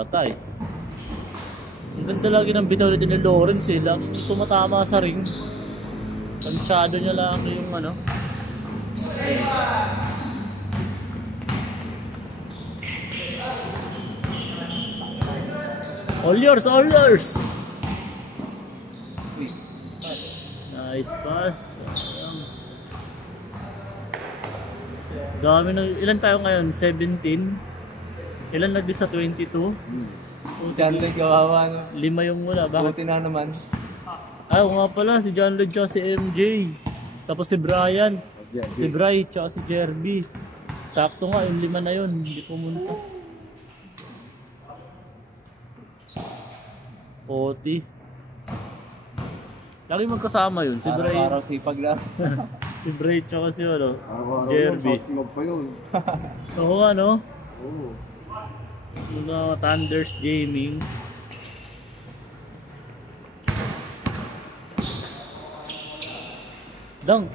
Patay. Ang ganda lagi ng bitaw ni Lawrence eh. Laging tumatama sa ring. Tansyado niya lang yung ano. All yours, all yours! Nice pass. Dami na. Ilan tayo ngayon? 17? Ilan nagdi sa 22? John Lloyd kawawa no? 5 yung wala. Bakit? Buti na naman. Ay, nga pala. Si John Lloyd tsaka si MJ. Tapos si Brian. Si Bry tsaka si Jerby. Sakto nga. Yung 5 na yun. Hindi pumunta. Oti. Lagi magkasama yun. Si Bry. Araw-araw sipag lang. Si Bray tsaka si ano, Jerby. Oo nga no? Oo. Mga Thunders Gaming. Dang!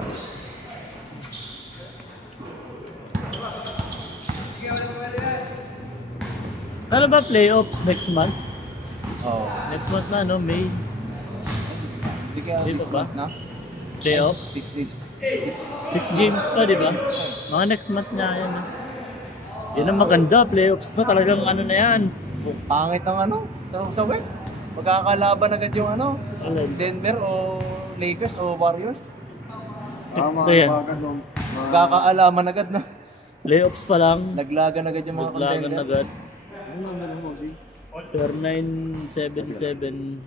Ano ba playoffs next month? Oo. Next month na no? May. Hindi kaya Dito this ba? month na? Playoffs? 6 days. 6 games pa, di ba? Mga next month na yan. Yan ang maganda, playoffs na talagang ano na yan. Pangit ang ano, sa West. Magkakalaban agad yung ano, Denver o Lakers o Warriors. Ayan. Magkakaalaman agad na. Playoffs pa lang. Naglagan agad yung mga Naglagan contender. agad. Ano naman mo si? 4977.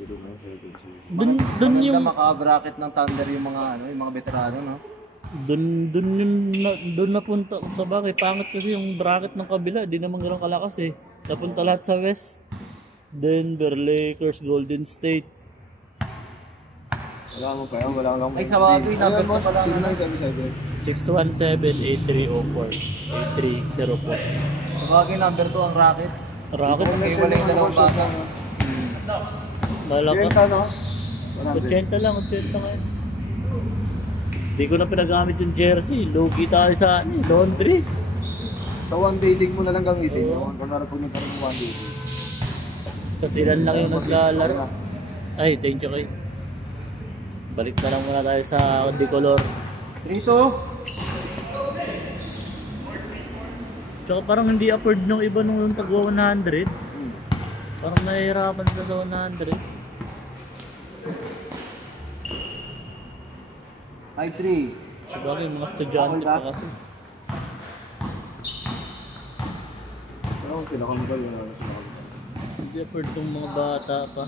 Dun Maganda yung maka-bracket ng Thunder yung mga ano, yung mga veterano, no? dun napunta sa bagay. Pangit kasi yung bracket ng kabila, di naman ganoon kalakas eh. Napunta lahat sa West. Denver, Lakers, Golden State. Wala mo pa yan, wala lang. Ay, sa bagay, number mo pala. 617-8304. 8304. Sa bagay, number 2 ang Rockets. Rocket, Okay, wala yung dalawang bata. malakas. Benta, no? 80 lang, 80 ngayon. Hindi ko na pinagamit yung jersey. Logi tayo sa laundry. Sa one day league mo na lang gamitin. Kung narapun yung parang one day league. Tapos ilan lang yung naglalaro. Ay, thank you kayo. Balik na lang muna tayo sa Decolor. Rito. Tsaka parang hindi afford nung iba nung tagwa 100. Parang nahihirapan sila sa 100. 5-3. Sabagay, mga estudyante pa kasi. Pero kung sila kami ba yun? Hindi afford tong mga bata pa.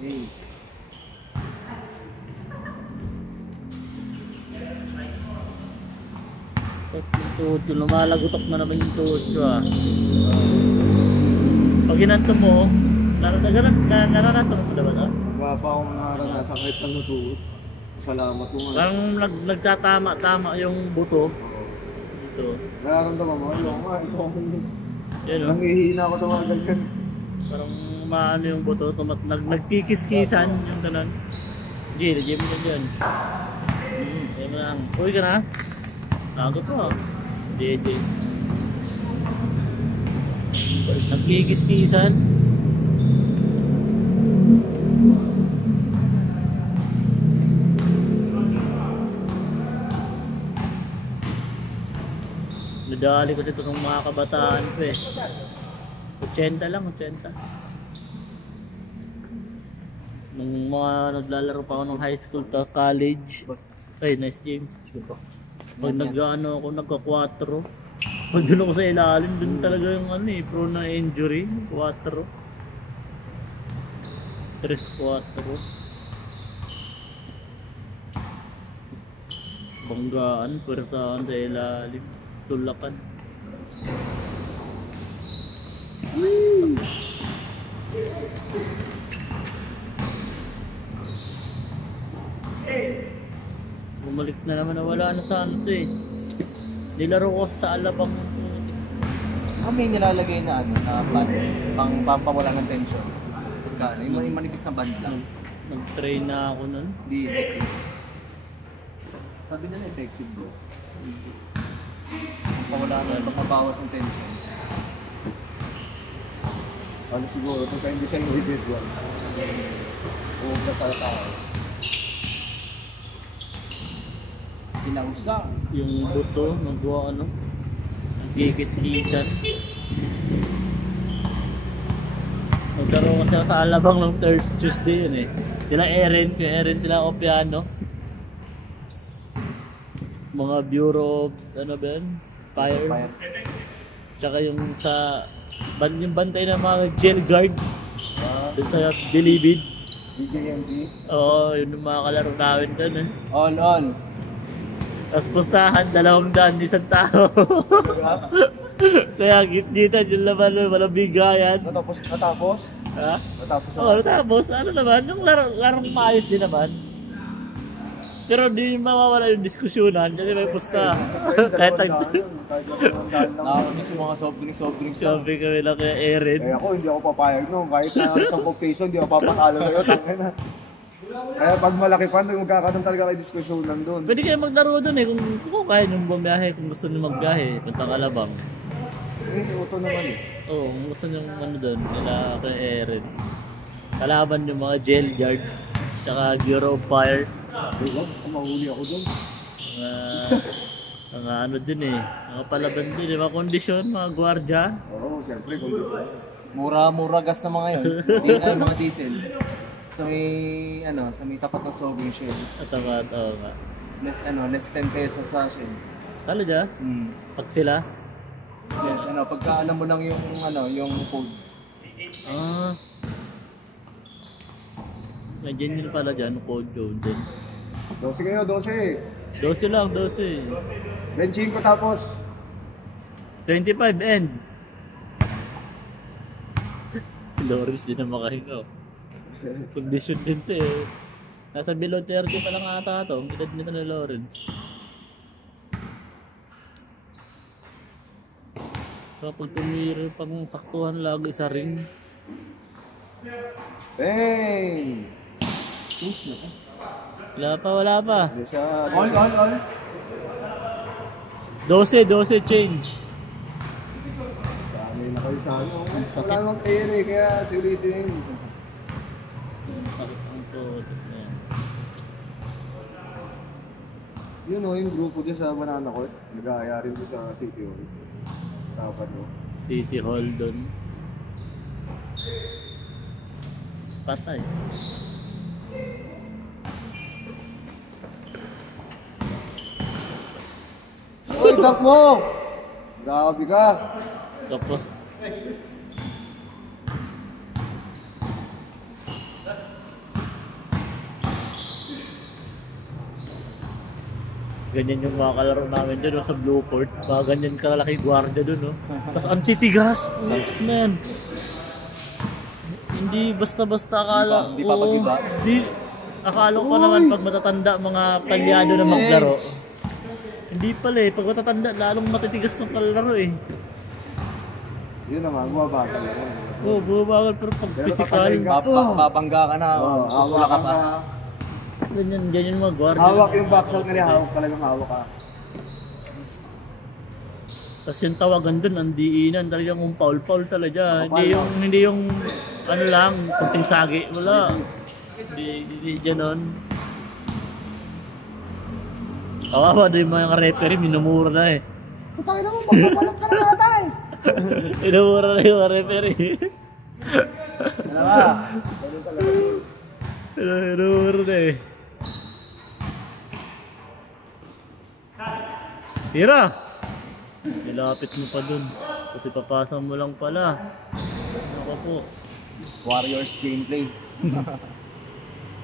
Hey. Set yung tuhod ko. Lumalagotok na naman yung tuhod ko ah. Pag ginanto mo, naranasan mo ba na? Wala pa akong naranasan kahit ang natuot. Salamat mo nga. Parang nagtatama-tama yung buto. Dito. Nararamdaman mo? Ito nga, ito ako. Yan o. Nangihina ako sa mga ganyan. Parang maano yung buto. Nagkikis-kisan yung ganon. G, lagyan mo na dyan. Kaya mo lang. Uy ka na? Tagot mo. Hindi. Nagkikis-kisan. Nadali kasi ito ng mga kabataan ko eh. 80 lang, 80. Nung mga naglalaro pa ako ng high school to college. Ay, nice game. Pag nag-ano ako, nagka-4. Pag doon ako sa ilalim, doon talaga yung ano eh, prone na injury. 4. 3-4. Banggaan, persahan sa ilalim. Tulakan. Bumalik na naman, wala na sa ano to eh. Nilaro ko sa Alabang. May nilalagay na ano, na band, pampawala ng tension. Pagka, yung manipis na band lang. Nag-train na ako nun. Hindi effective. Sabi nila effective bro. Pampawala na, pagpabawas ng tension. Ano siguro, kung hindi siya individual. Huwag na para tao. Pinausa. Yung buto, nagawa ano, nagkikis-kisan. Naglaro kasi ako sa Alabang ng third Tuesday yun eh. Sila Erin, kaya Erin sila ako piano. Mga Bureau of, ano ba yun? Fire. Tsaka yung sa, yung bantay ng mga jail guard. Doon sa Bilibid. DJMD. Oo, yun yung mga kalaro namin doon eh. All. Tapos pustahan, 200, isang tao. Kaya gitgitan yung laman nun, walang bigayan. Natapos? Ha? Natapos Oo, tapos ano naman, yung larong maayos din naman. Pero di mawawala yung diskusyonan kasi may pusta. Kahit Nakakamiss yung mga soft drinks. sabi kami lang kay Erin. Eh ako, hindi ako papayag no. Kahit na 10 peso, hindi ako papatalo sa'yo. Tangina. Kaya pag malaki pa, magkakaroon talaga kayo diskusyonan doon. Pwede kayo maglaro doon eh, kung kaya nyo bumiyahe, kung gusto nyo magbiyahe, puntang Alabang. Eh, auto naman eh. Oo, kung gusto nyo ano doon, nila kay Erin. Kalaban yung mga jail guard, tsaka Bureau of Fire. Diba? Mahuli ako doon. Mga ano din eh, mga palaban din, mga kondisyon, mga gwardya. Oo, siyempre. Kung dito. Mura gas na mga yun. Ay, mga diesel. Sa may tapat ng sobrang shell. At oo nga. Less 10 pesos sa shell. Talaga? Pag sila? Yes, pagka alam mo lang yung code. Ah. May genuine pala dyan, code yun din. 12 kayo, 12. 12 lang, 12. Benching ko tapos. 25 end. Lawrence din na makahinga. Condition din to eh. Nasa below 30 pa lang ata ito. Ang edad nito na Lawrence. Kapag tumira pang saktuhan lagi sa ring. Bang! Wala pa. Hindi siya. All. 12 change. Dami na kayo sa ano. Ang sakit. Wala namang air eh, kaya sulitin. Ang sakit ang puto. Ayan. Yun o, yung grupo dyan sa Banana Court. Nag-aaya rin doon sa City Hall. Dapat mo. City Hall doon. Patay. Uy, tap mo! Grabe ka! Tapos ganyan yung mga kalaro namin dyan sa Blue Court. Mga ganyan kalaki gwardiya dun. Tapos ang titigas. Man. Hindi basta-basta akala. Hindi papag-iba? Akala ko pa naman pag matatanda mga kalyado na maglaro. Hindi pala eh. Pag matatanda lalong matitigas ng kalaro eh. Yun naman, bumabagal lang. Oo, bumabagal pero pag physical. Babangga ka na. Wala ka pa. Ganyan mga gwardiya. Hawak yung box out nila, hawak talagang hawak ka. Tapos yung tawagan dun, ang diinan, talagang yung foul talaga. Hindi yung ano lang, kunting sagi, wala. Hindi ganon. Kawawa din mga referee, minumura na eh. Putangin naman, magpapalang ka na natay! Minumura na yung mga referee. Ano ka? Minumura na eh. Tira! Nilapit mo pa dun. Kasi papasang mo lang pala. Ako po. Warriors gameplay.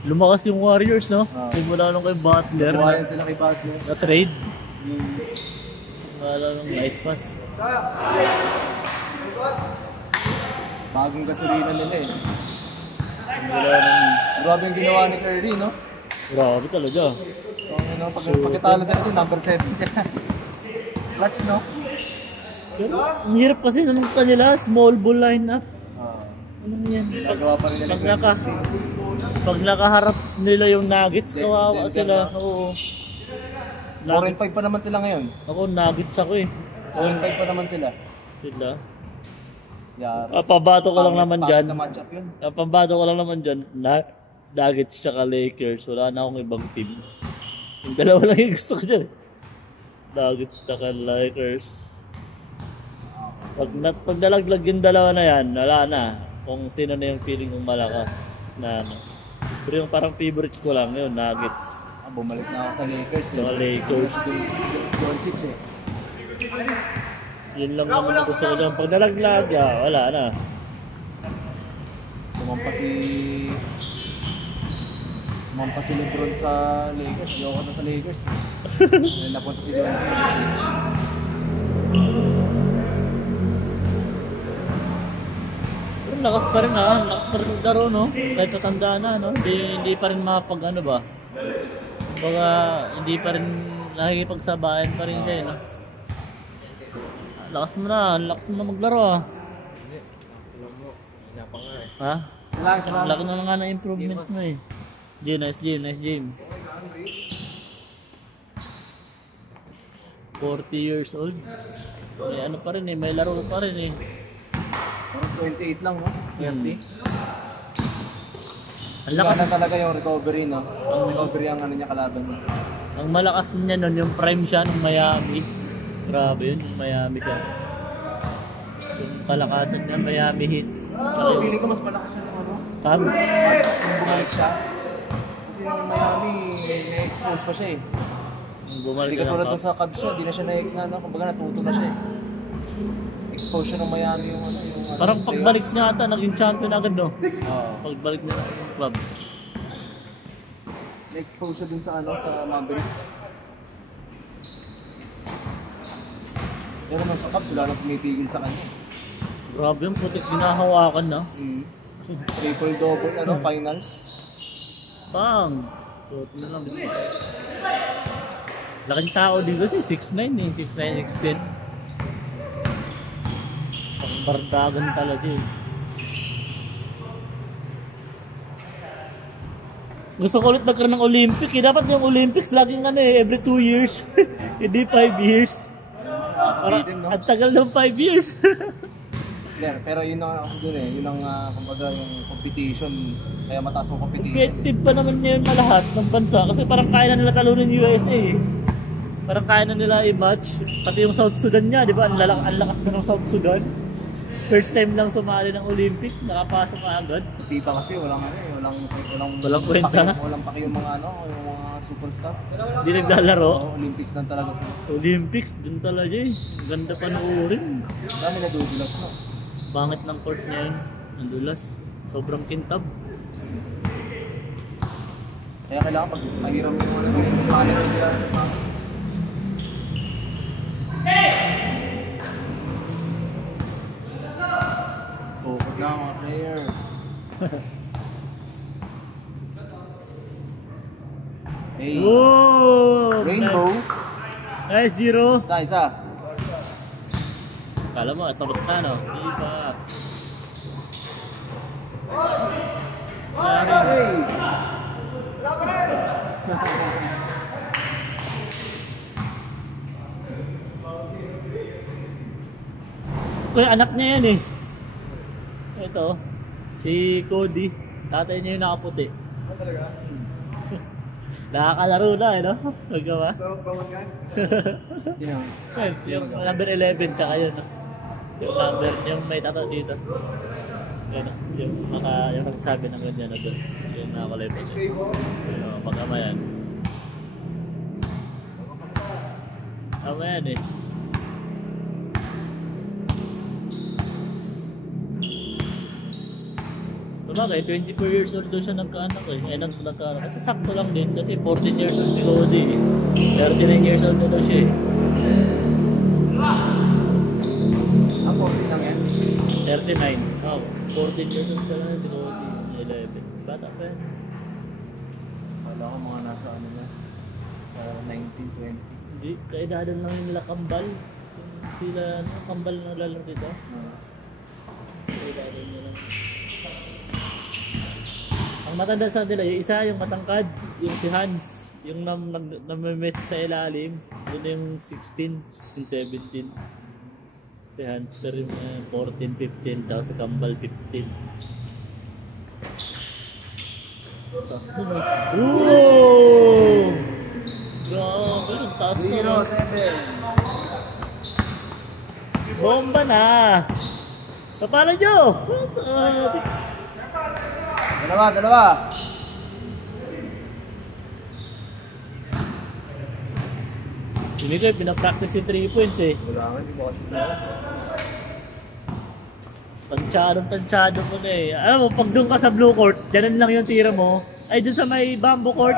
Lumakas yung Warriors, no? Simula nung kay Butler. Buhayan sila kay Butler. Na-trade. Wala nung nice pass. Bagong gasolina nila eh. Wala nang... Grabe yung ginawa ni Curry, no? Grabe talaga. Pagkatalo sila ito, number 7 siya. Clutch, no? Pero ang hirap kasi nung kanila, small ball lineup. Ano yan? Nagawa pa rin nila. Pag nakaharap nila yung Nuggets, kawawa sila. Oo. 4-5 pa naman sila ngayon. Ako, Nuggets ako eh. 4-5 pa naman sila. Sila. Yara. Pabato ko lang naman dyan. Na matchup yun. Pabato ko lang naman dyan. Nuggets tsaka Lakers. Wala na akong ibang team. Yung dalawa lang yung gusto ko dyan. Nuggets tsaka Lakers. Pag nalaglag yung dalawa na yan, wala na. Kung sino na yung feeling kong malakas na ano. Pero yung parang favorite ko lang yun, Nuggets. Bumalik na ako sa Lakers. Sa Lakers. Doncic eh. Yun lang naman ang gusto ko dyan. Pag nalaglag, wala na. Sumampa si LeBron sa Lakers. Ayoko na sa Lakers. Napunta si Doncic. Pero lakas pa rin lakas pa rin maglaro no? Kahit matanda na no? Hindi pa rin mapag ano ba? Baga hindi pa rin nakikipagsabayan pa rin siya eh. Lakas mo na maglaro Ha? Laki na nga na improvement mo eh. Nice game. 40 years old. Ano pa rin eh, may laro pa rin eh. Parang 28 lang, no? 30. Ang lakas na talaga yung recovery, no? Ang recovery ang ano niya kalaban niya. Ang malakas niya nun, yung prime siya ng Miami. Grabe yun, yung Miami siya. Yung kalakasan niya, Miami Heat. Feeling ko mas malakas siya ng ano? Cubs. Nung bumalik siya. Kasi yung Miami, na-expose pa siya eh. Yung bumalik Hindi ka ng tulad Cubs. sa Cubs siya, di na siya na-expose na, kumbaga natuto na siya eh. Expose siya ng Miami yung ano, yung Parang pagbalik niya ata, naging champion agad no? Oo. Pagbalik niya ng Cubs. Na-expose siya dun sa ano, sa Mavericks. Pero naman sa Cubs, wala nang pumipigil sa kanya. Grabe yung putik, ginahawakan na. Triple-double, ano, finals. Bang! Puto na lang. Laking tao din kasi, 6'9 eh. 6'9", 6'10". Bardagan talaga eh. Gusto ko ulit magkaroon ng Olympic eh. Dapat yung Olympics laging ano eh, every 2 years. Hindi 5 years. Parang ang tagal ng 5 years. Yeah, pero yun ang ako dun eh. Yun ang kumbaga yung competition. Kaya mataas ang competition. Competitive pa naman yun na lahat ng bansa. Kasi parang kaya na nila talunin yung USA eh. Parang kaya na nila i-match. Pati yung South Sudan niya, di ba? Ang lakas na ng South Sudan. First time lang sumali ng Olympic, nakapasok ka agad. Sa FIFA kasi walang ano eh, Walang kwenta na. Walang paki yung mga ano, yung mga superstar. Hindi naglalaro. Olympics lang talaga. Olympics, dun talaga eh. Ganda panoorin. Dami na dudulas no. Pangit ng court niya yun. Ang dulas. Sobrang kintab. Kaya kailangan pag mahiram yung ano, yung panel nila. Focus na mga player. Hey, Whoa! Rainbow. Nice, Giro. Isa. Kala mo, tapos na no? Hindi pa. Hey! Kuya, anak niya yan eh. Ito, si Cody. Tatay niya yung nakaputi. Talaga? Nakakalaro na eh, no? Nagawa. Sarap ba man yan? Yung number 11 tsaka yun, no? Yung number, yung may tato dito. Yun, yung nagsasabi ng ganyan na doon. Yung nakakalay pa siya. Yung pag-ama yan. Ama yan eh. Sabagay, 24 years old doon siya nagkaanak eh. Nagkaanak. Kasi sakto lang din. Kasi 14 years old si Cody eh. 39 years old na daw siya eh. Ang 14 lang yan. 39. Oh, 14 years old ka lang si Cody. 11. Bata pa yan. Wala ko mga nasa ano na. 19, 20. Hindi, kaedadan lang yung nila kambal. Yung Sila, ano, kambal na lalaro dito. Sila rin yun. Ang matanda sa nila, yung isa yung matangkad, yung si Hans, yung namimess sa ilalim, yun yung 16, 17. Si Hans, pero yung 14, 15, tapos si Kambal 15. Taas nun ah. Oooo! Grabe, ang taas nun ah. 0-7. Bomba na! Paano nyo? Dalawa. Hindi ko pinapractice yung 3 points eh. Wala nga, hindi mo kasi na. Tansyado mo na eh. Alam mo, pag doon ka sa blue court, ganun lang yung tira mo. Ay, doon sa may bamboo court,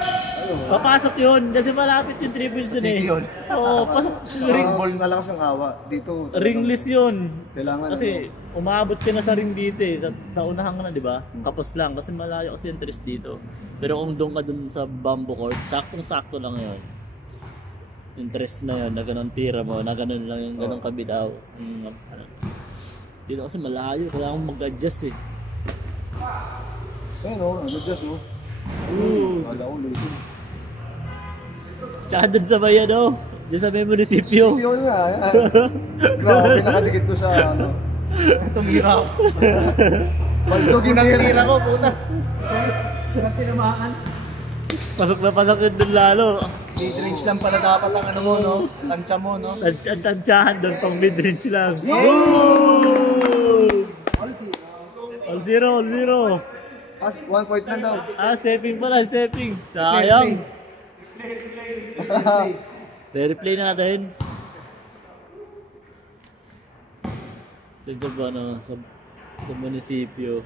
papasok yun. Kasi malapit yung 3 points doon eh. Sige yun. Oo, pasok. Ring ball na lang ang hawa. Dito. Ringless yun. Kailangan Kasi umabot ka na sa ring dito eh. Sa unahan ka na, di ba? Kapos lang. Kasi malayo kasi yung tres dito. Pero kung doon ka doon sa bamboo court, saktong-sakto lang yun. Yung tres na yun, na ganun tira mo, na ganun lang yung ganun kabidaw. Dito kasi malayo, kailangan mo mag-adjust eh. Ayun o, nag-adjust o. Wala ko ulit. Tsaka doon sa bayan o, dyan sa may munisipyo. Yun nga, yan. Grabe, nakadikit ko sa ano. Tumira ako. Baldog yung Tinira ko, puta. Pinamahan. Pasok na pasok yun doon lalo. Mid-range lang pala dapat ang ano mo, no? Tansya mo, no? Ang tansyahan doon, pang mid-range lang. All zero. As 1 point na daw. Stepping pala, stepping. Sayang. Replay natin. Ito ba ano, sa munisipyo.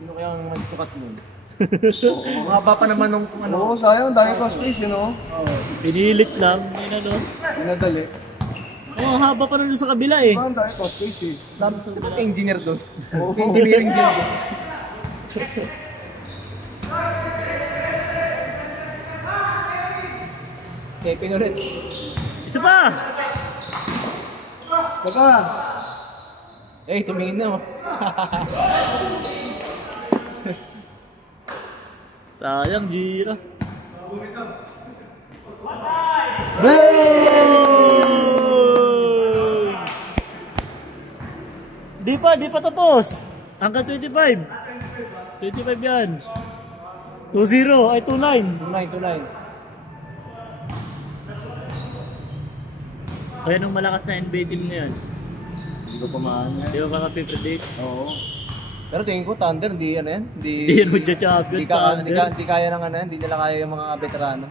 Sino kaya ang magsukat nun? Ang haba pa naman nung ano. Oo, sayang. Dahil pa space, yun o. Pinilit lang, yun ano. Pinadali. Oh, ang haba pa nun sa kabila eh. Ang dahil pa space eh. Engineer doon. Oo. Engineering din. Stepping ulit. Isa pa! Saka. Eh, tumingin na, oh. Sayang, Jira. Di pa tapos. Hanggang 25. 25 yan. 2-0, ay 2-9. 2-9. Kaya nung malakas na NBA team na yan. Hindi ko pamaan yan. Di ba ba ka-predict? Oo. Pero tingin ko, Thunder, hindi ano yan. Hindi yan magja-champion. Hindi kaya ng ano yan. Hindi nila kaya yung mga veterano.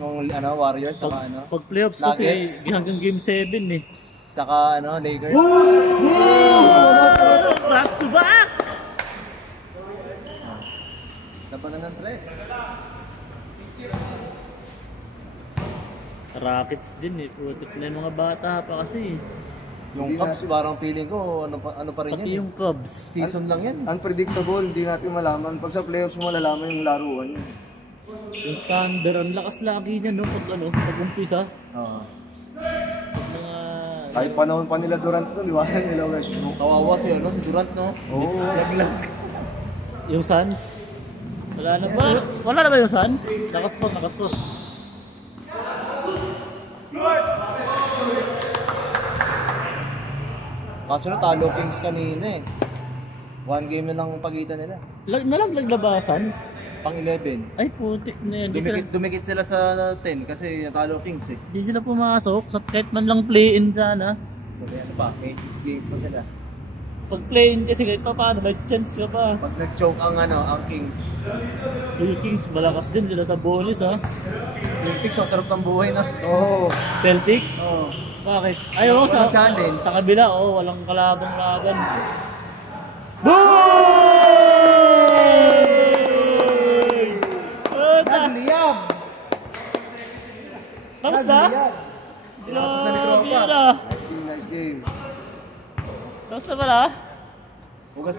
Yung ano, Warriors, saka ano. Pag playoffs kasi Nuggets. hanggang game 7 eh. Saka ano, Lakers. Back to back! Labanan ng tres. Rockets din eh. Putik na yung mga bata pa kasi. Yung Hindi Cubs, parang feeling ko, ano pa rin Pati yan. yung Cubs. Season lang yan. Unpredictable, hindi natin malaman. Pag sa playoffs mo malalaman yung laruan yun. Yung Thunder, ang lakas lagi niya no pag umpisa. Oo. Pag mga... Kahit panahon pa nila Durant doon, liwanag nila Westbrook. Kawawa si Durant, no? Oo. Yung Suns. Wala na ba yung Suns? Nakaspot. Kaso na talo Kings kanina eh. 1 game na lang ang pagitan nila. Nalaglag na ba Suns? Pang 11. Ay putik na yan. Dumikit sila sa 10 kasi natalo Kings eh. Di sila pumasok. Sa kahit man lang play-in sana. Ano pa, may 6 games pa sila. Pag play-in kasi kahit pa paano, may chance ka pa. Pag nag-choke ang Kings. Yung Kings, malakas din sila sa bonus ha. Yung Kings, ang sarap ng buhay na. Oo. Celtics? Oo. Bakit? Ay oo, Walang challenge. sa kabila, walang kalabang laban. Nagliyab! Tapos na? Grabe yun ah. Nice game. Tapos na pala? Hugas